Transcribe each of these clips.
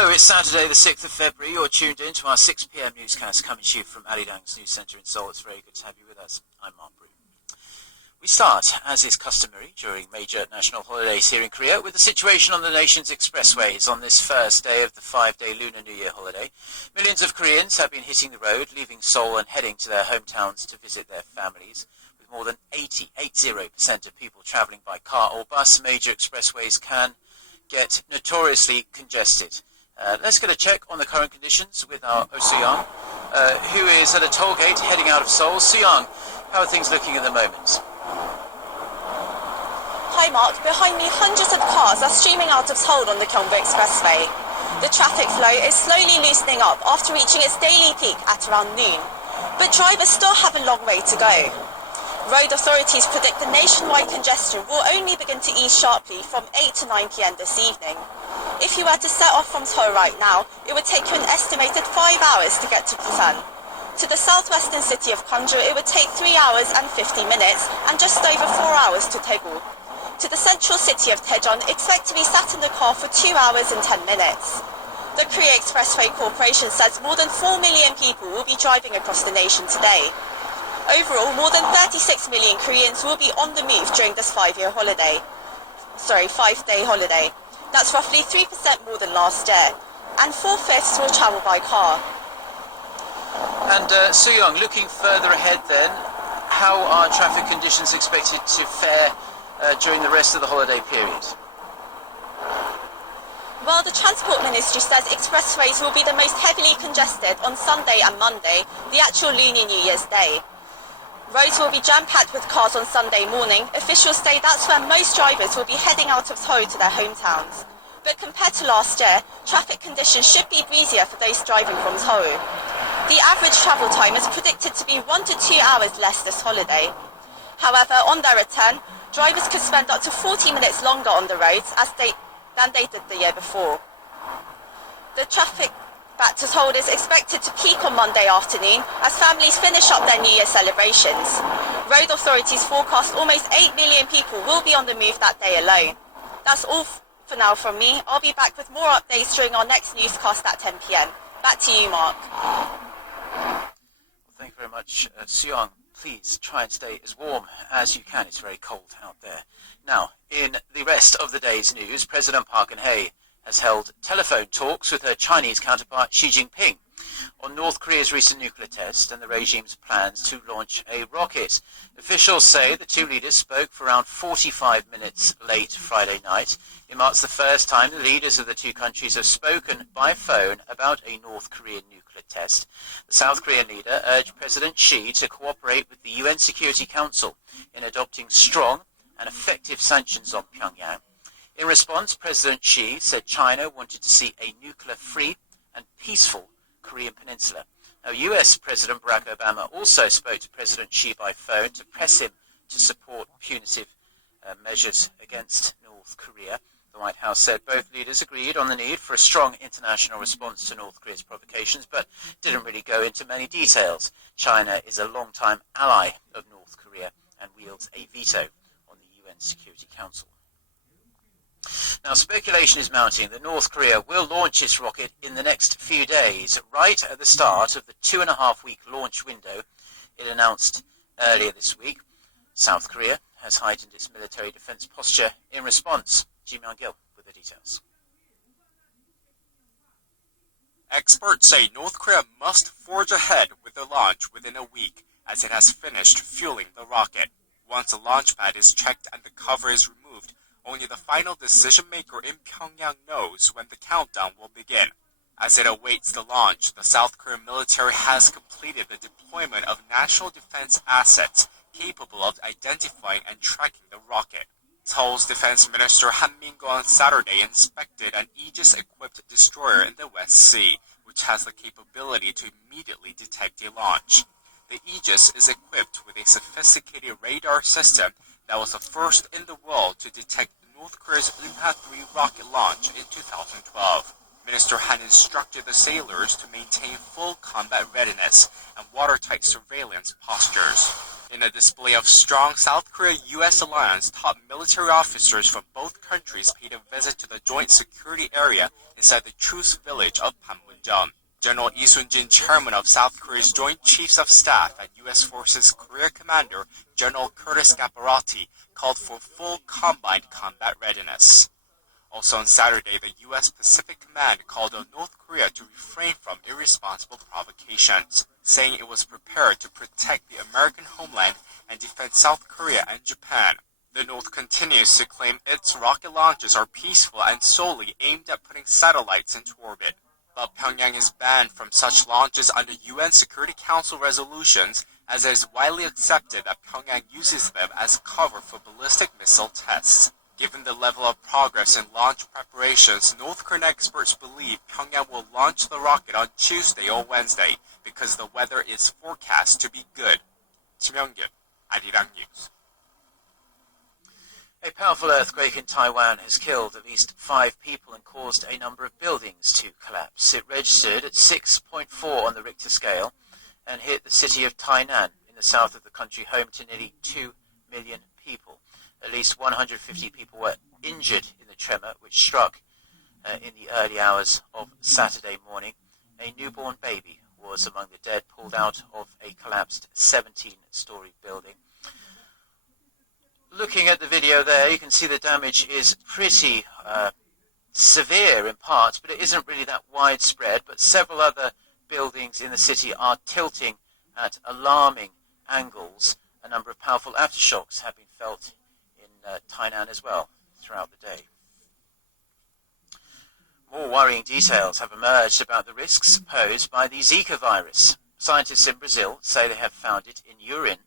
Hello, it's Saturday the 6th of February. You're tuned in to our 6 p.m. newscast coming to you from Arirang's News Centre in Seoul. It's very good to have you with us. I'm Mark Broom. We start, as is customary during major national holidays here in Korea, with the situation on the nation's expressways on this first day of the 5-day Lunar New Year holiday. Millions of Koreans have been hitting the road, leaving Seoul and heading to their hometowns to visit their families. With more than 80% of people travelling by car or bus, major expressways can get notoriously congested. Let's get a check on the current conditions with our Oh Soo-young, who is at a toll gate heading out of Seoul. Soo-young, how are things looking at the moment? Hi Mark, behind me hundreds of cars are streaming out of Seoul on the Gyeongbuk Expressway. The traffic flow is slowly loosening up after reaching its daily peak at around noon, but drivers still have a long way to go. Road authorities predict the nationwide congestion will only begin to ease sharply from 8 to 9 p.m. this evening. If you were to set off from Seoul right now, it would take you an estimated 5 hours to get to Busan. To the southwestern city of Gwangju, it would take 3 hours and 50 minutes and just over 4 hours to Daegu. To the central city of Daejeon, expect to be sat in the car for 2 hours and 10 minutes. The Korea Expressway Corporation says more than 4 million people will be driving across the nation today. Overall, more than 36 million Koreans will be on the move during this 5-day holiday. That's roughly 3% more than last year, and 4/5 will travel by car. And Soo-young, looking further ahead then, how are traffic conditions expected to fare during the rest of the holiday period? Well, the Transport Ministry says expressways will be the most heavily congested on Sunday and Monday, the actual Lunar New Year's Day. Roads will be jam-packed with cars on Sunday morning. Officials say that's when most drivers will be heading out of Seoul to their hometowns. But compared to last year, traffic conditions should be breezier for those driving from Seoul. The average travel time is predicted to be 1 to 2 hours less this holiday. However, on their return, drivers could spend up to 40 minutes longer on the roads than they did the year before. The traffic back to Seoul is expected to peak on Monday afternoon as families finish up their New Year celebrations. Road authorities forecast almost 8 million people will be on the move that day alone. That's all for now from me. I'll be back with more updates during our next newscast at 10 p.m. Back to you, Mark. Well, thank you very much, Soo-young. Please try and stay as warm as you can. It's very cold out there. Now, in the rest of the day's news, President Park Geun-hye has held telephone talks with her Chinese counterpart Xi Jinping on North Korea's recent nuclear test and the regime's plans to launch a rocket. Officials say the two leaders spoke for around 45 minutes late Friday night. It marks the first time the leaders of the two countries have spoken by phone about a North Korean nuclear test. The South Korean leader urged President Xi to cooperate with the UN Security Council in adopting strong and effective sanctions on Pyongyang. In response, President Xi said China wanted to see a nuclear-free and peaceful Korean peninsula. Now, US President Barack Obama also spoke to President Xi by phone to press him to support punitive measures against North Korea. The White House said both leaders agreed on the need for a strong international response to North Korea's provocations, but didn't really go into many details. China is a long-time ally of North Korea and wields a veto on the UN Security Council. Now, speculation is mounting that North Korea will launch its rocket in the next few days, right at the start of the 2.5-week launch window it announced earlier this week. South Korea has heightened its military defense posture in response. Ji Myung-gil with the details. Experts say North Korea must forge ahead with the launch within a week, as it has finished fueling the rocket. Once the launch pad is checked and the cover is removed, only the final decision maker in Pyongyang knows when the countdown will begin. As it awaits the launch, the South Korean military has completed the deployment of national defense assets capable of identifying and tracking the rocket. Seoul's Defense Minister Han Min-go on Saturday inspected an Aegis-equipped destroyer in the West Sea, which has the capability to immediately detect a launch. The Aegis is equipped with a sophisticated radar system that was the first in the world to detect North Korea's Rimha-3 rocket launch in 2012. Minister Han instructed the sailors to maintain full combat readiness and watertight surveillance postures. In a display of strong South Korea-US alliance, top military officers from both countries paid a visit to the joint security area inside the truce village of Panmunjom. General Lee Sun-jin, chairman of South Korea's Joint Chiefs of Staff and U.S. Forces Korea Commander General Curtis Scaparrotti, called for full combined combat readiness. Also on Saturday, the U.S. Pacific Command called on North Korea to refrain from irresponsible provocations, saying it was prepared to protect the American homeland and defend South Korea and Japan. The North continues to claim its rocket launches are peaceful and solely aimed at putting satellites into orbit. But Pyongyang is banned from such launches under UN Security Council resolutions, as it is widely accepted that Pyongyang uses them as cover for ballistic missile tests. Given the level of progress in launch preparations, North Korean experts believe Pyongyang will launch the rocket on Tuesday or Wednesday because the weather is forecast to be good. Kim Young-gyun, Arirang News. A powerful earthquake in Taiwan has killed at least 5 people and caused a number of buildings to collapse. It registered at 6.4 on the Richter scale and hit the city of Tainan in the south of the country, home to nearly 2 million people. At least 150 people were injured in the tremor, which struck in the early hours of Saturday morning. A newborn baby was among the dead, pulled out of a collapsed 17-story building. Looking at the video there, you can see the damage is pretty severe in parts, but it isn't really that widespread. But several other buildings in the city are tilting at alarming angles. A number of powerful aftershocks have been felt in Tainan as well throughout the day. More worrying details have emerged about the risks posed by the Zika virus. Scientists in Brazil say they have found it in urine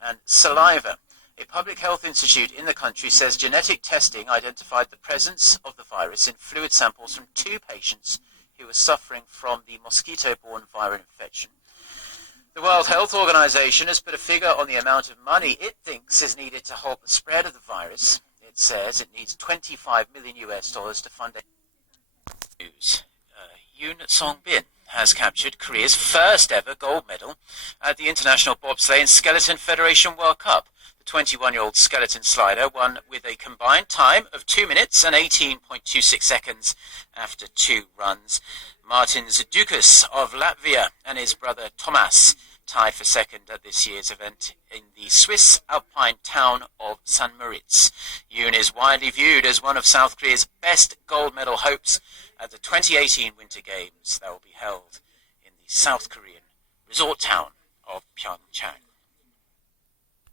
and saliva. A public health institute in the country says genetic testing identified the presence of the virus in fluid samples from 2 patients who were suffering from the mosquito-borne viral infection. The World Health Organization has put a figure on the amount of money it thinks is needed to halt the spread of the virus. It says it needs $25 million to fund it. News. Yoon Song-bin has captured Korea's first ever gold medal at the International Bobsleigh and Skeleton Federation World Cup. The 21-year-old skeleton slider won with a combined time of 2 minutes and 18.26 seconds after 2 runs. Martin Dukas of Latvia and his brother Tomas tied for second at this year's event in the Swiss alpine town of St. Moritz. Yoon is widely viewed as one of South Korea's best gold medal hopes at the 2018 Winter Games that will be held in the South Korean resort town of Pyeongchang.